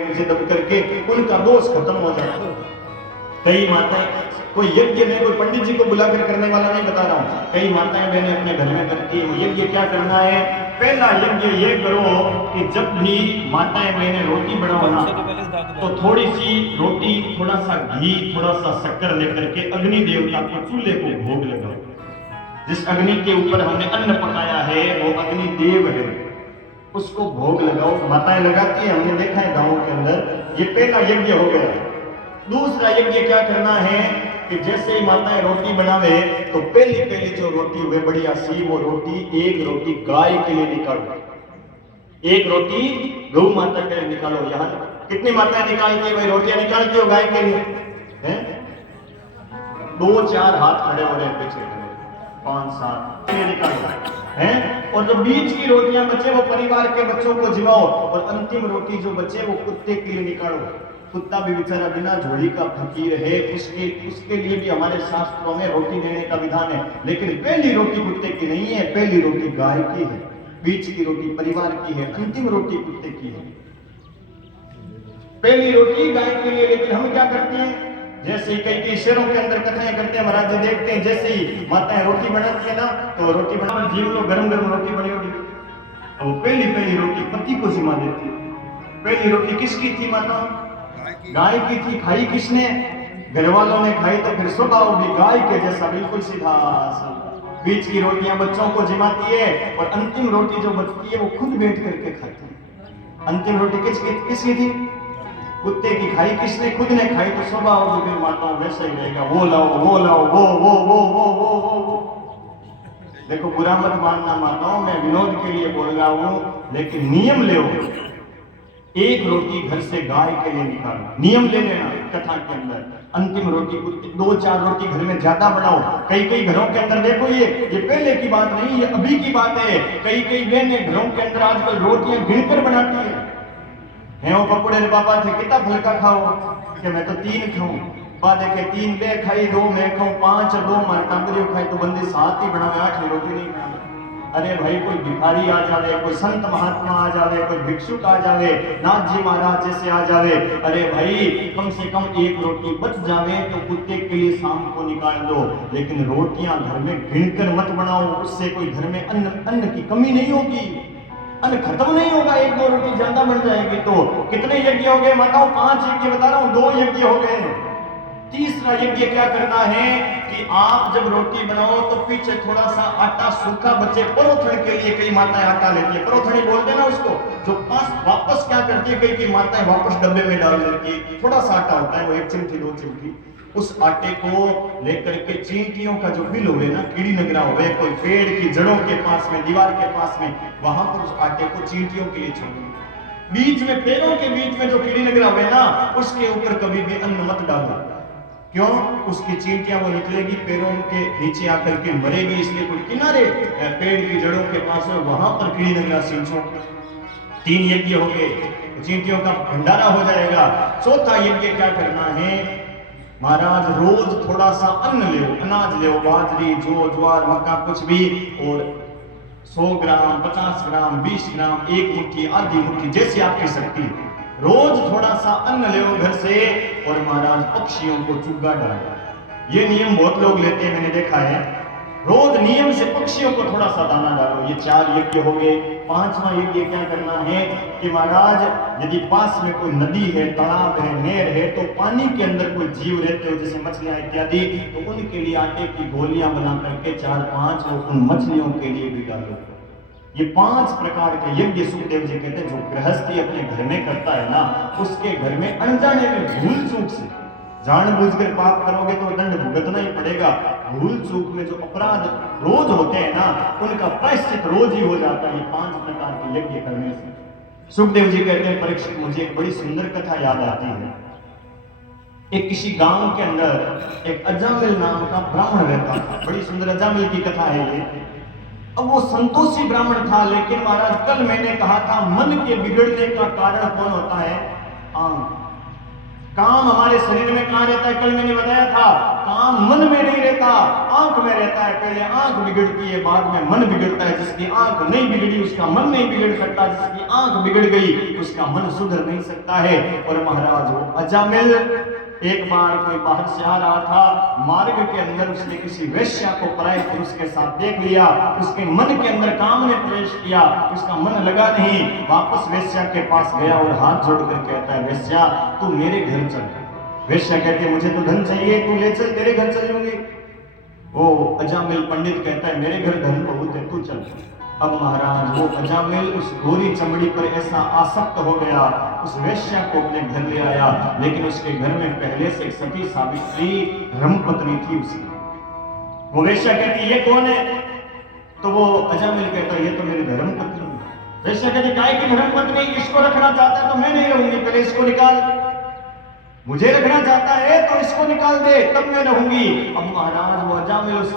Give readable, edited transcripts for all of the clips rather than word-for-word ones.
मुझे दब करके उनका दोष खत्म हो जाता। कई माताएं, कोई यज्ञ में कोई पंडित जी को बुलाकर करने वाला नहीं बता रहा हूं, कई माताएं बहनें अपने घर में करती है। यज्ञ क्या करना है? पहला यज्ञ ये करो कि जब भी माताएं बहनें रोटी बनाओ ना, तो थोड़ी सी रोटी, थोड़ा सा घी, थोड़ा सा शक्कर लेकर के अग्नि देवता को चूल्हे को भोग लगाओ। जिस अग्नि के ऊपर हमने अन्न पकाया है वो अग्नि देव है, उसको भोग लगाओ। माताएं लगाती है, हमने देखा है गांवों के अंदर। ये पहला यज्ञ हो गया। दूसरा यज्ञ क्या करना है कि जैसे ही माताएं रोटी बनावे तो पहली जो रोटी हुए बढ़िया सी, वो रोटी, एक रोटी गाय के लिए निकालो, एक रोटी गौ माता के लिए निकालो। यहाँ कितनी माताएं निकालती है भाई, रोटियां निकालती हो गाय के लिए? हैं? 2-4 हाथ खड़े हो रहे हैं पीछे, 5-7 निकालो हैं। और जो बीच की रोटियां बचे वो परिवार के बच्चों को जिलाओ, और अंतिम रोटी जो बचे वो कुत्ते के लिए निकालो। कुत्ता भी बेचारा बिना झोली का फकीर है, उसके लिए भी हमारे शास्त्रों में रोटी देने का विधान है। लेकिन पहली रोटी कुत्ते की नहीं है, पहली रोटी गाय की है, बीच की रोटी परिवार की है, अंतिम रोटी कुत्ते की है। पहली रोटी गाय के लिए। लेकिन हम क्या करते हैं, जैसे कई शहरों के अंदर कथाएं करते हैं महाराज जी, देखते हैं जैसे ही माताएं रोटी बनाती है ना, तो रोटी बना जीव लो, गरम गरम रोटी बनी होगी, अब पहली रोटी पति को जिम्मा देती है। पहली रोटी किसकी थी? माता गाय की थी। खाई किसने? घर वालों ने खाई, तो फिर स्वभाव भी गाय के जैसा बिल्कुल सीधा। बीच की रोटियां बच्चों को जिमाती है, और अंतिम रोटी जो बचती है वो खुद बैठ करके खाती है। अंतिम रोटी किसकी थी? कुत्ते की। खाई किसने? खुद ने खाई, तो स्वभाव भी फिर माताओं वैसा ही रहेगा, वो लाओ वो लाओ वो। देखो बुरा मत मानना माताओं, मैं विनोद के लिए बोल रहा हूं, लेकिन नियम ले, एक रोटी घर से गाय के लिए निकालो, नियम ले लेना कथा के अंदर। अंतिम रोटी 2-4 रोटी घर में ज्यादा बनाओ। कई घरों के अंदर देखो, ये पहले की बात नहीं, ये अभी की बात है। कई बहनें घरों के अंदर आजकल रोटियां गिनकर बनाती है। वो पकोड़े रे पापा थे, कितना फुल्का खाओ? कि मैं तो 3 खाऊं। बाद देखे 3 बे खाई, 2 मैं खाऊं, 5 और 2 मारे टांगरियों खाई, तो बंदे 7 ही बनावे, 8 रोटी नहीं खाई। अरे भाई, कोई भिखारी आ जावे, कोई संत महात्मा आ जावे, कोई भिक्षुक आ जावे, नाथ जी महाराज जैसे आ जावे, अरे भाई कम से कम 1 रोटी बच जावे तो कुत्ते के लिए शाम को निकाल दो। लेकिन रोटियां घर में गिनकर मत बनाओ, उससे कोई घर में अन्न की कमी नहीं होगी, अन्न खत्म नहीं होगा। 1-2 रोटी ज्यादा बन जाएगी। तो कितने यज्ञ हो गए माताओं? 5 यज्ञ बता रहा हूं, 2 यज्ञ हो गए। तीसरा यज्ञ क्या करना है कि आप जब रोटी बनाओ तो पीछे थोड़ा सा आटा सूखा बचे परोठन के लिए। कई माताएं आटा लेती है, परोठनी बोलते हैं ना उसको, जो पास वापस क्या करती है, कई माताएं वापस डब्बे में डाल देती है। थोड़ा सा आटा होता है वो, 1 चिमटी 2 चिमटी, उस आटे को लेकर के चींटियों का जो बिल हुए ना, कीड़ी नगरा हुए, कोई पेड़ की जड़ों के पास में, दीवार के पास में, वहां पर उस आटे को चींटियों के लिए छोड़ो। बीच में पेड़ों के बीच में जो कीड़ी नगरा हुए ना, उसके ऊपर कभी भी अन्न मत डालो। क्यों? उसकी चींटियां वो निकलेगी, पैरों के नीचे आकर के मरेगी, इसलिए कोई किनारे पेड़ की जड़ों के पास है, वहां पर कीड़ी नगरा सींचो। 3 यज्ञ हो गए, चींटियों का भंडारा हो जाएगा। चौथा यज्ञ क्या करना है महाराज? रोज थोड़ा सा अन्न ले, अनाज ले, बाजरी, जौ, ज्वार, मक्का, कुछ भी, और 100 ग्राम, 50 ग्राम, 20 ग्राम, 1 मुट्ठी, आधी मुट्ठी, जैसी आपकी शक्ति। रोज थोड़ा सा अन्न ले घर से, और महाराज पक्षियों को चुग्गा डालो। ये नियम बहुत लोग लेते हैं, मैंने देखा है। रोज नियम से पक्षियों को थोड़ा सा दाना डालो। ये 4 यज्ञ हो गए। 5वां यज्ञ क्या करना है कि महाराज यदि पास में कोई नदी है, तालाब है, नहर है, तो पानी के अंदर कोई जीव रहते हो जैसे मछलियां इत्यादि, तो उनके लिए आटे की गोलियां बना करके 4-5 उन मछलियों के लिए भी डालो। ये 5 प्रकार के यज्ञ सुखदेव जी कहते हैं जो गृहस्थी अपने घर में करता है ना, उसके घर में अनजाने में भूल चूक से, जानबूझकर पाप करोगे तो दंड भुगतना ही पड़ेगा। भूल चूक में जो अपराध रोज होते हैं ना, उनका प्रायश्चित रोज ही हो जाता है 5 प्रकार के यज्ञ करने से। सुखदेव जी कहते हैं, परीक्षित मुझे एक बड़ी सुंदर कथा याद आती है। एक किसी गांव के अंदर एक अजामिल नाम का ब्राह्मण रहता था। बड़ी सुंदर अजामिल की कथा है ये। अब वो संतोषी ब्राह्मण था, लेकिन महाराज कल मैंने कहा था मन के बिगड़ने का कारण कौन होता है? आंख। काम हमारे शरीर में कहां रहता है? कल मैंने बताया था, काम मन में नहीं रहता, रहता, आंख में रहता है। पहले आंख बिगड़ती है, बाद में मन बिगड़ता है। जिसकी आंख नहीं बिगड़ी उसका मन नहीं बिगड़ सकता, जिसकी आंख बिगड़ गई उसका मन सुधर नहीं सकता है। और महाराज वो अजामिल एक बार कोई बाहर से आ रहा था, मार्ग के अंदर उसने किसी वेश्या को पराये पुरुष के साथ देख लिया, उसके मन के अंदर काम ने प्रवेश किया, उसका मन लगा नहीं, वापस वेश्या के पास गया और हाथ जोड़कर कहता है, वेश्या तू मेरे घर चल। वेश्या कहती है मुझे तो धन चाहिए, तू ले चल, तेरे घर चल लूंगी। वो अजामिल पंडित कहता है मेरे घर धन बहुत है, तू चल। अब महाराज वो अजामिल उस गोरी चमड़ी पर ऐसा आसक्त हो गया, उस वेश्या को अपने घर ले आया। लेकिन उसके घर में पहले से सती सावित्री धर्मपत्नी थी उसकी। वो वेश्या कहती ये कौन है? तो वो अजामिल कहता ये तो मेरी धर्मपत्नी है। वेश्या कहती काय की धर्मपत्नी? इसको रखना चाहता है तो मैं नहीं रहूंगी, पहले इसको निकाल। मुझे रखना चाहता है तो इसको निकाल दे, तब मैं रहूंगी। अब महाराज वो अजामिल उस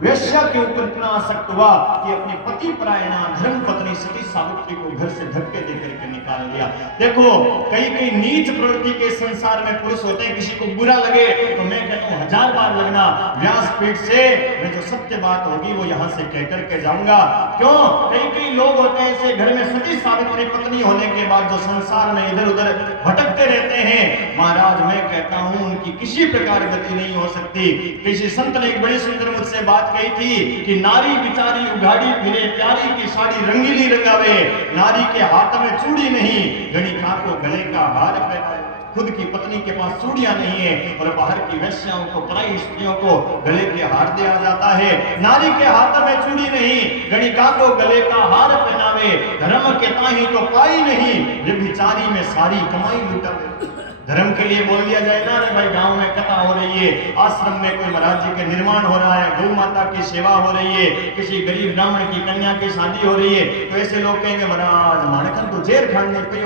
वेश्या के ऊपर इतना आसक्त हुआ कि अपनी पति परायणा धर्म पत्नी सती सावित्री को घर से धक्के देकर के निकाल दिया। देखो कई कई नीच प्रवृत्ति के संसार में पुरुष होते हैं, किसी को बुरा लगे तो मैं कहता हूँ 1000 बार लगना, व्यासपीठ से मैं जो सत्य बात होगी वो यहाँ से कह करके जाऊंगा। क्यों? कई कई लोग होते हैं ऐसे घर में सती सावित्री पत्नी होने के बाद जो संसार में इधर उधर भटकते रहते हैं। महाराज मैं कहता हूँ उनकी किसी प्रकार गति नहीं हो सकती। किसी संत ने एक बड़ी सुंदर मुझसे बात कही थी कि नारी बिचारी उघाड़ी फिरे, प्यारी की साड़ी रंगीली रंगावे, नारी के हाथ में चूड़ी नहीं, गणिका को गले का हार पहनाए। खुद की पत्नी के पास चूड़ियां नहीं है और बाहर की वेश्याओं को, पराई स्त्रियों को गले के हार दिया जाता है। नारी के हाथ में चूड़ी नहीं, गणिका को गले का हार पहनावे, धर्म के ताही तो पाई नहीं, व्यभिचारी में सारी कमाई लुटावे। धर्म के लिए बोल दिया जाए ना, रे भाई गांव में कथा हो रही है, आश्रम में कोई महाराज जी के निर्माण हो रहा है, गौ माता की सेवा हो रही है, किसी गरीब ब्राह्मण की कन्या की शादी हो रही है, तो ऐसे लोग कहेंगे महाराज मानकर तो जेल खाने पे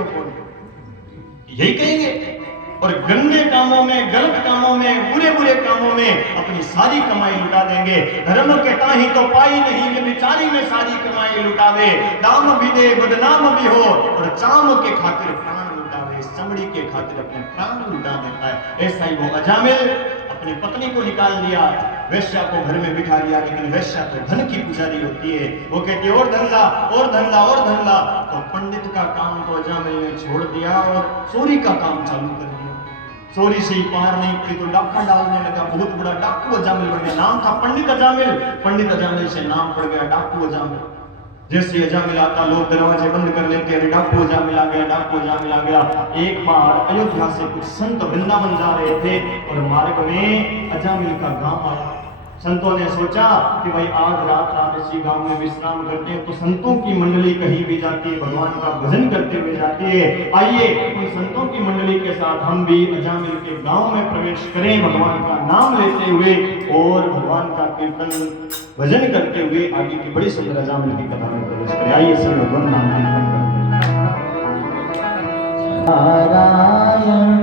यही कहेंगे। और गंदे कामों में, गलत कामों में, बुरे बुरे कामों में अपनी सारी कमाई लुटा देंगे। धर्म के ताही तो पाई नहीं, व्यभिचारी में सारी कमाई लुटावे, दाम भी दे बदनाम भी हो और चाम के खातिर प्राण लुटावे, चमड़ी के खातिर अपने प्राण लुटा देता है। ऐसा ही वो अजामिल अपनी पत्नी को निकाल दिया, वेश्या को घर में बिठा लिया। लेकिन वेश्या तो धन की पुजारी होती है, वो कहती है और धन ला, और धन ला, और धन ला। तो पंडित का काम तो अजामिल ने छोड़ दिया और चोरी का काम चालू कर दिया। चोरी से ही पार नहीं थी तो डाका डालने लगा, बहुत बड़ा डाकू अजामिल बन गया। नाम था पंडित अजामिल, पंडित अजामिल से नाम पड़ गया डाकू अजामिल। जैसे अजामिल आता लोग दरवाजे बंद कर लेते, अरे डाकू अजामिल आ गया, डाकू अजामिल आ गया। एक बार अयोध्या से कुछ संत वृंदावन जा रहे थे और मार्ग में अजामिल का गांव आया। संतों ने सोचा कि भाई आज रात इसी गांव में विश्राम करते हैं। तो संतों की मंडली कहीं भी जाती है, भगवान का भजन करते हुए जाती है। आइए उन संतों की मंडली के साथ हम भी अजामिल के गांव में प्रवेश करें, भगवान का नाम लेते हुए और भगवान का कीर्तन भजन करते हुए आगे की बड़ी सुंदर अजामिल की कथा में प्रवेश करें। आइए सब भगवान नाम कीर्तन करते हैं। नारायण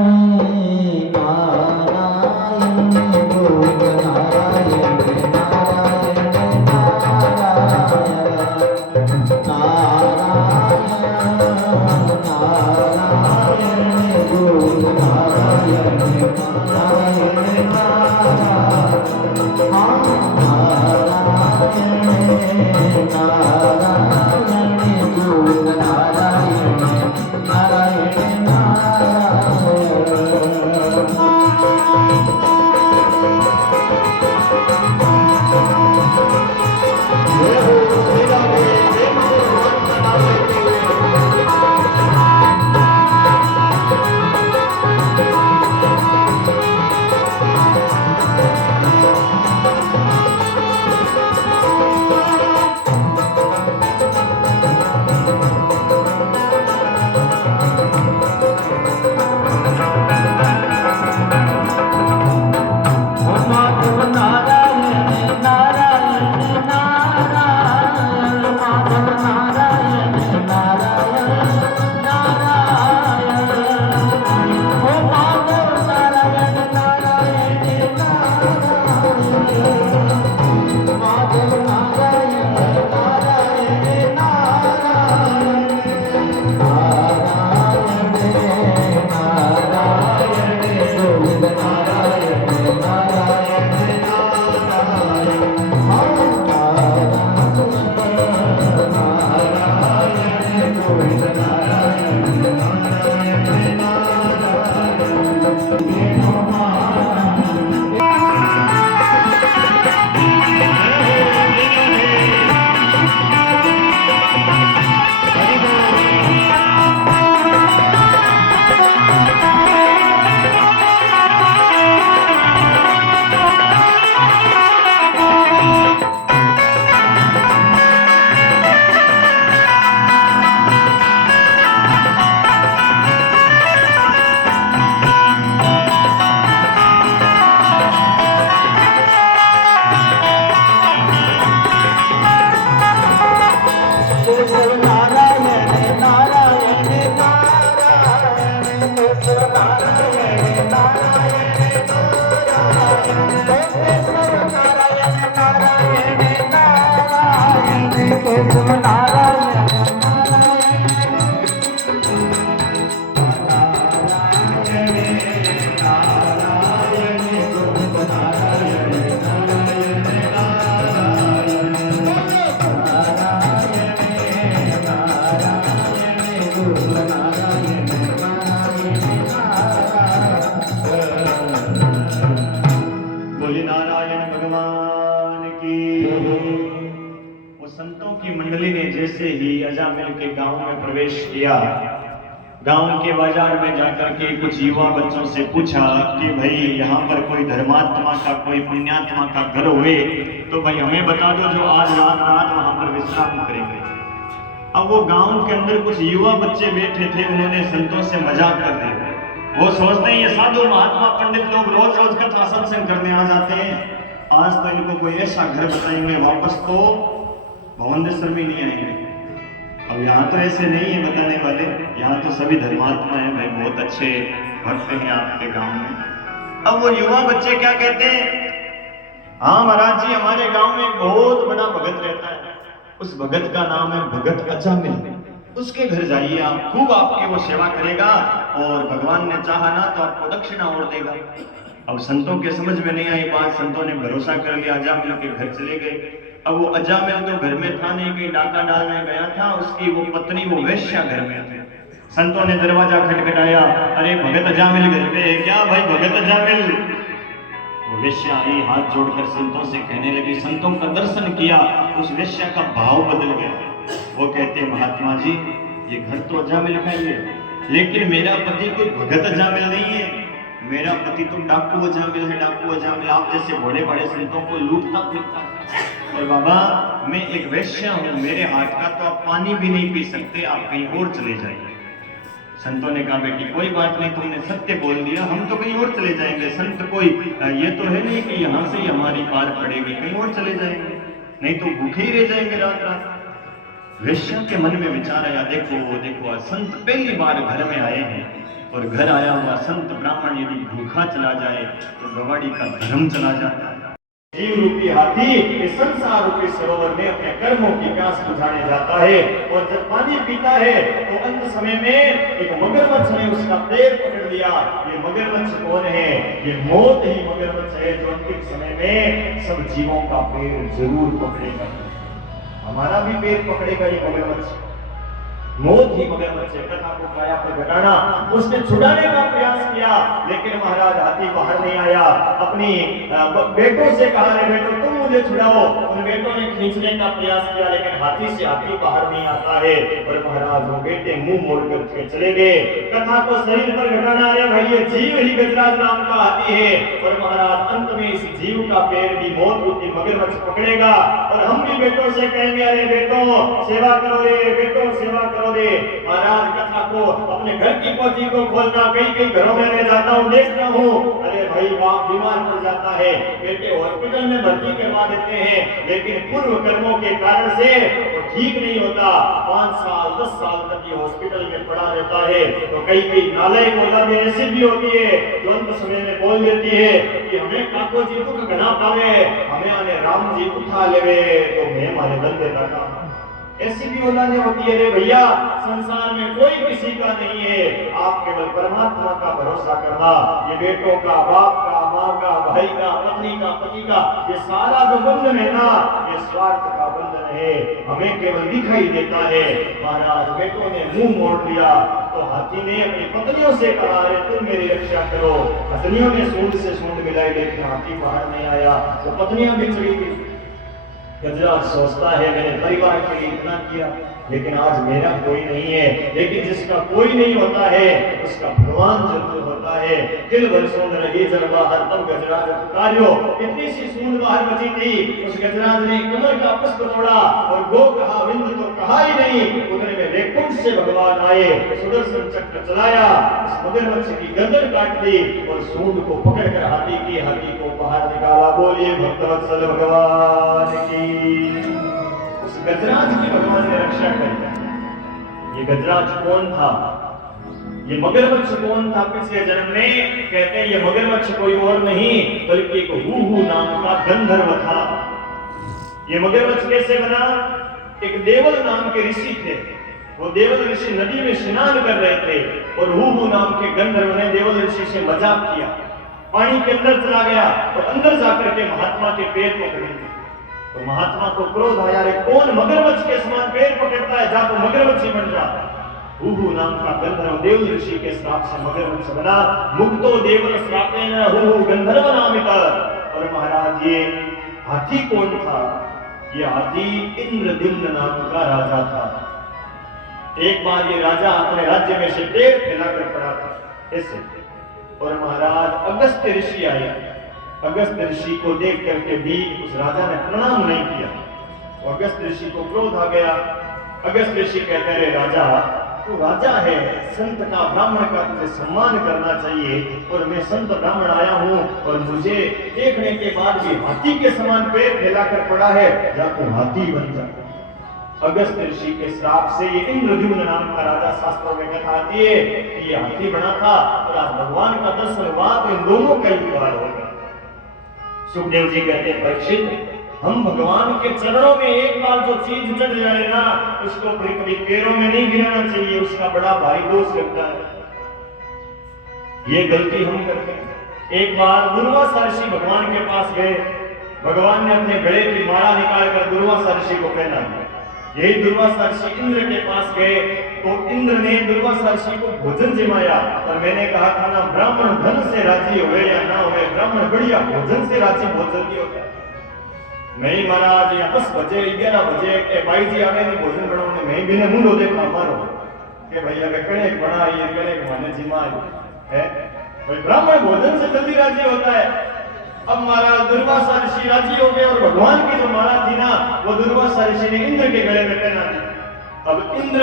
बोले नारायण भगवान की। वो संतों की मंडली ने जैसे ही अजामिल के गांव में प्रवेश किया, गांव के बाजार में जाकर के कुछ युवा बच्चों से पूछा कि भाई यहाँ पर कोई धर्मात्मा का, कोई पुण्यात्मा का घर हुए तो भाई हमें बता दो, जो आज रात वहां पर विश्राम करेंगे। अब वो गांव के अंदर कुछ युवा बच्चे बैठे थे, उन्होंने संतों से मजाक कर दिया। वो सोचते हैं ये साधु महात्मा पंडित लोग रोज रोज कथा सत्संग करने आ जाते हैं, आज तो इनको कोई ऐसा घर बताएंगे वापस तो भवनेश्वर में नहीं आएंगे। अब यहाँ तो ऐसे नहीं है बताने वाले, यहाँ तो सभी धर्मात्मा हैं भाई, बहुत अच्छे भक्त हैं आपके गांव में। अब वो युवा बच्चे क्या कहते हैं, हाँ महाराज जी हमारे गांव में एक बहुत बड़ा भगत रहता है, उस भगत का नाम है भगत अजामिल, उसके घर जाइए आप, खूब आपकी वो सेवा करेगा और भगवान ने चाहा ना तो आपको दक्षिणा और देगा। अब संतों के समझ में नहीं आई बात, संतों ने भरोसा कर लिया, अजामिल के घर चले गए। अब वो अजामिल तो घर में था नहीं, कहीं डाका डालने गया था, उसकी वो पत्नी वो वेश्या घर में थी। संतों ने दरवाजा खटखटाया, अरे भगत अजामिल घर पे है क्या? भाई भगत अजामिल। वो वेश्या आई, हाथ जोड़कर संतों से कहने लगी, संतों का दर्शन किया, उस वेश्या का भाव बदल गया। वो कहते महात्मा जी ये घर तो अजामिल का ही है, लेकिन मेरा पति कोई भगत अजामिल नहीं है, मेरा पति तो डाकू अजामिल है, डाकू अजामिल आप जैसे बड़े बड़े संतों को लूटता फिरता है। और बाबा मैं एक वेश्या हूँ, मेरे हाथ का तो आप पानी भी नहीं पी सकते, आप कहीं और चले जाइए। संतों ने कहा बेटी कोई बात नहीं, तुमने सत्य बोल दिया, हम तो कहीं और चले जाएंगे। संत कोई ये तो है नहीं कि यहाँ से ही हमारी पार पड़ेगी, कहीं और चले जाएंगे, नहीं तो भूखे ही रह जाएंगे रात रात। वेश्या के मन में विचार आया, देखो देखो संत पहली बार घर में आए हैं, और घर आया हुआ संत ब्राह्मण यदि भूखा चला जाए तो गवाड़ी का धर्म चला जाता है। जीव रूपी हाथी इस संसार रूपी सरोवर में अपने कर्मों की प्यास बुझाने जाता है, और जब पानी पीता है तो अंत समय में एक मगरमच्छ ने उसका पैर पकड़ लिया। ये मगरमच्छ कौन है? ये मौत ही मगरमच्छ है, जो अंतिम समय में सब जीवों का पैर जरूर पकड़ेगा। हमारा भी पैर पकड़ेगा ये मगरमच्छ, मौत ही मगरमच्छ है। कथा को काया पर घटाना, उसने छुड़ाने का प्रयास किया, लेकिन महाराज हाथी बाहर नहीं आया। अपनी बेटों से कहा, रे बेटो तुम मुझे छुड़ाओ। उन बेटों ने खींचने का प्रयास किया, लेकिन हाथी से हाथी बाहर नहीं आता है, और महाराज वो बेटे मुंह मोड़ कर चले गए। कथा को शरीर पर घटाना, अरे भाई ये जीव ही गजराज नाम का हाथी है, और महाराज अंत में इस जीव का पैर भी मौत रूपी मगरमच्छ पकड़ेगा। और हम भी बेटों से कहेंगे, अरे बेटो सेवा करो रे, बेटो सेवा करो रे। महाराज कथा को अपने घर की पोथी को खोलना, कई कई घरों में मैं जाता हूँ, देखता हूँ, अरे भाई बाप बीमार पड़ जाता है, बेटे हॉस्पिटल में भर्ती करवा देते हैं, लेकिन पूर्व कर्मों के कारण से वो ठीक नहीं होता, 5 साल 10 साल तक ये हॉस्पिटल में पड़ा रहता है। तो कई कई नालायक औलादें ऐसी भी होती है जो अंत समय में बोल देती है कि हमें काको जी दुख घना पावे, हमें आने राम जी उठा लेवे तो मैं हमारे बंदे का। ऐसी भी औलादें होती है। रे भैया संसार में कोई किसी का नहीं है, आप केवल परमात्मा का भरोसा करना। ये बेटों का, बाप का, माँ का, भाई का, पत्नी का, पति का, ये सारा जो बंधन है ना, ये स्वार्थ का बंधन है, हमें केवल दिखाई देता है। महाराज बेटों ने मुंह मोड़ दिया तो हाथी ने अपनी पत्नियों से कहा, अरे तुम मेरी रक्षा करो। पत्नियों ने सूंड से सूंड मिलाई, लेकिन हाथी बाहर नहीं आया, तो पत्नियां भी चली गई। गजराज सोचता है मैंने परिवार के लिए इतना किया, लेकिन आज मेरा कोई नहीं है। लेकिन जिसका कोई नहीं होता है उसका भगवान जरूर होता है। दिल भर सूंड रही जल बाहर तब गजराज पुकार्यो। इतनी सी सूंड बाहर बची थी, उस गजराज ने कमल का पुष्प तोड़ा और गो कहा, विंद तो कहा ही नहीं। उधर में वैकुंठ से भगवान आए, सुदर्शन चक्र चलाया, उस मगरमच्छ की गर्दन काट दी और सूंड को पकड़कर हाथी को बाहर निकाला। बोलिए भक्तवत्सल भगवान की। उस गजराज की भगवान ने रक्षा करी। ये गजराज कौन था? ये मगरमच्छ कौन था पिछले जन्म में? कहते हैं ये मगरमच्छ कोई और नहीं बल्कि एक हूहू नाम का गंधर्व था। ये मगरमच्छ कैसे बना? एक देवल नाम के ऋषि थे। वो देवल ऋषि नदी में स्नान कर रहे थे और हूहू नाम के गंधर्व ने देवल ऋषि से मजाक किया, पानी के अंदर चला गया और अंदर जाकर के महात्मा के पैर पकड़ लिए। तो महात्मा को क्रोध आया, रे कौन मगरमच्छ के समान पैर पकड़ता है, जा तो मगरमच्छ ही बन जा। हूहू नाम का गंधर्व देवल ऋषि के श्राप से मगरमच्छ बना। मुक्तो देवल श्रापेन हूहू गंधर्व नामित। और महाराज ये हाथी कौन था? ये हाथी इंद्रद्युम्न नाम का राजा था। एक बार ये राजा अपने राज्य में से पेड़ फैलाकर पड़ा था ऐसे, और महाराज अगस्त्य ऋषि आए। अगस्त्य ऋषि को देख करके भी उस राजा ने प्रणाम नहीं किया। तो अगस्त्य ऋषि को क्रोध आ गया। अगस्त्य ऋषि कहते हैं, राजा तू राजा है, संत का ब्राह्मण का तुझे सम्मान करना चाहिए, और मैं संत ब्राह्मण आया हूं और मुझे देखने के बाद भी हाथी के समान पैर फैलाकर पड़ा है, जा तू हाथी बन जा। अगस्त्य ऋषि के श्राप से ये इंद्रद्युम्न नाम का राजा शास्त्रों में कथा आती है कि ये हाथी बना था, और आज भगवान का दर्शन हुआ तो इन दोनों का ही उद्धार हो गया। सुखदेव जी कहते हैं, परीक्षित हम भगवान के चरणों में एक बार जो चीज चढ़ जाए ना, उसको फिर कभी पैरों में नहीं गिराना चाहिए, उसका बड़ा भारी दोष लगता है। ये गलती हम करते हैं। एक बार दुर्वासा ऋषि भगवान के पास गए, भगवान ने अपने गले की माला निकालकर दुर्वासा ऋषि को पहना। यही दुर्वासा ऋषि इंद्र के पास गए तो इंद्र ने दुर्वासा ऋषि को भोजन जिमाया, और मैंने कहा था ना, ब्राह्मण धन से राजी हुए या ना हुए, ब्राह्मण बढ़िया भोजन से राजी बहुत जल्दी होता है। नहीं महाराज, या 10 बजे 11 बजे के भाई जी आगे नहीं भोजन बनाने, मैं भी ने मुंडो देखा मारो के भैया के कड़े बना ये कड़े माने जिमा है भाई, ब्राह्मण भोजन से जल्दी राजी होता है। अब महाराज दुर्वासा ऋषि राजी हो गए, और भगवान की जो माला थी ना, वो दुर्वासा ऋषि ने इंद्र के गले में पहना दी। अब इंद्र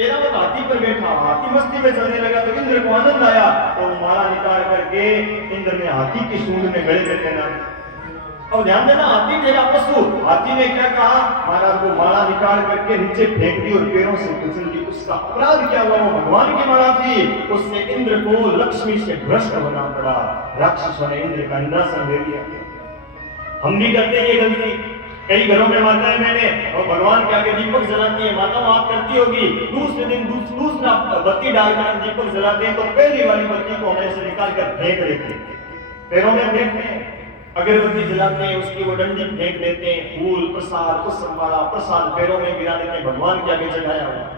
एरावत हाथी पर बैठा, हाथी मस्ती में चलने लगा, तो इंद्र को आनंद आया, तो माला निकाल करके इंद्र ने हाथी की सूंड में गले में पहना। और ध्यान देना, हाथी तेरा पशु, हाथी ने क्या कहा, महाराज को माला निकाल करके नीचे फेंक दी और पैरों से कुचल दी। उसका अपराध क्या हुआ? वो भगवान की माला थी, उससे इंद्र को लक्ष्मी से भ्रष्ट होना पड़ा। राक्षसों ने इंद्र का निंदासन दे दिया। हम भी करते हैं ये गलती। कई घरों में माताएं मैंने और भगवान के आगे दीपक जलाती है, माता आप करती होगी, दूसरे दिन दूसरा बत्ती डालकर दीपक जलाते हैं, तो पहली वाली बत्ती को हम ऐसे निकाल कर फेंक देते हैं, पैरों में फेंकते हैं। अगरबत्ती जलाते हैं, उसकी वो डंडी फेंक देते हैं, फूल प्रसाद पुष्पमाला प्रसाद पैरों में गिरा देते हैं, भगवान के आगे चढ़ाया हुआ,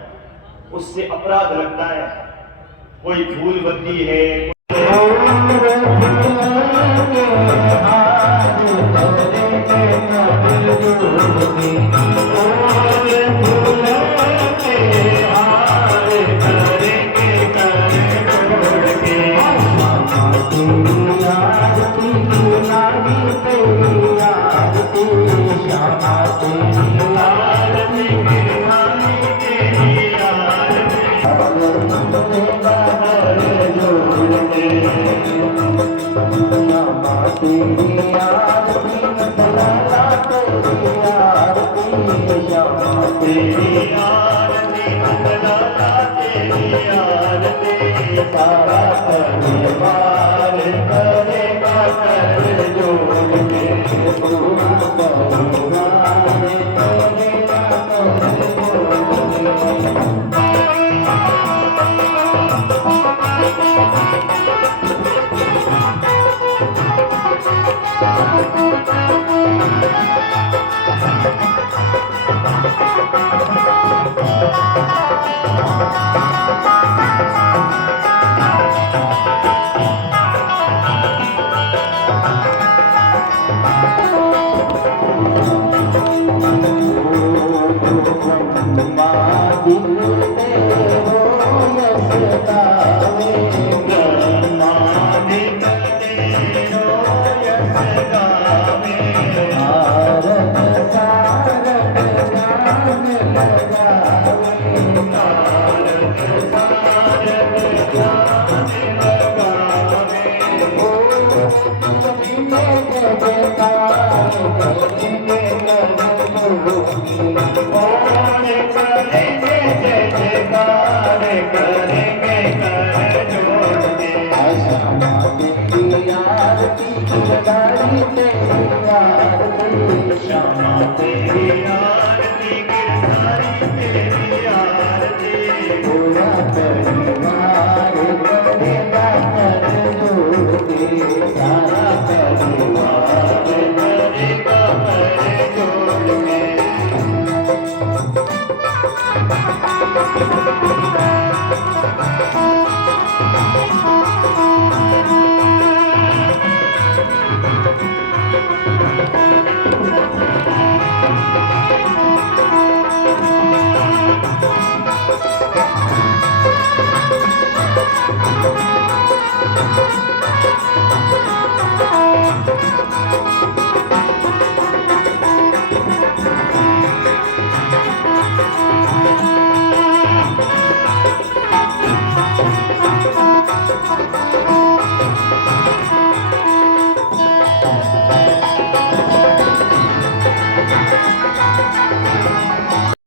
उससे अपराध लगता है। कोई फूल बत्ती है, Shama